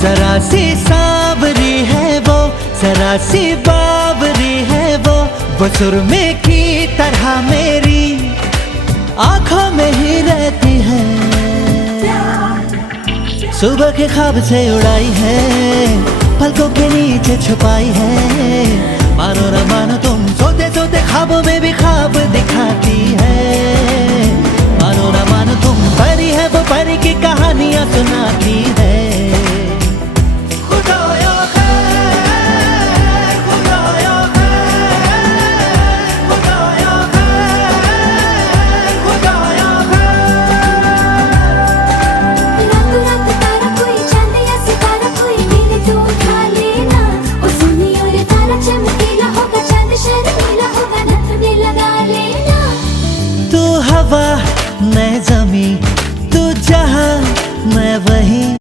जरा सी सांवरी है वो, जरा सी बावरी है वो सुरमे की तरह मेरी आंखों में ही रहती है। सुबह के ख्वाब से उड़ाई है, पलकों के नीचे छुपाई है। मानो न मानो तुम सोते सोते ख्वाबों में भी ख्वाब दिखाती है। मानो न मानो तुम परी है वो परी की कहानियां सुनाती है।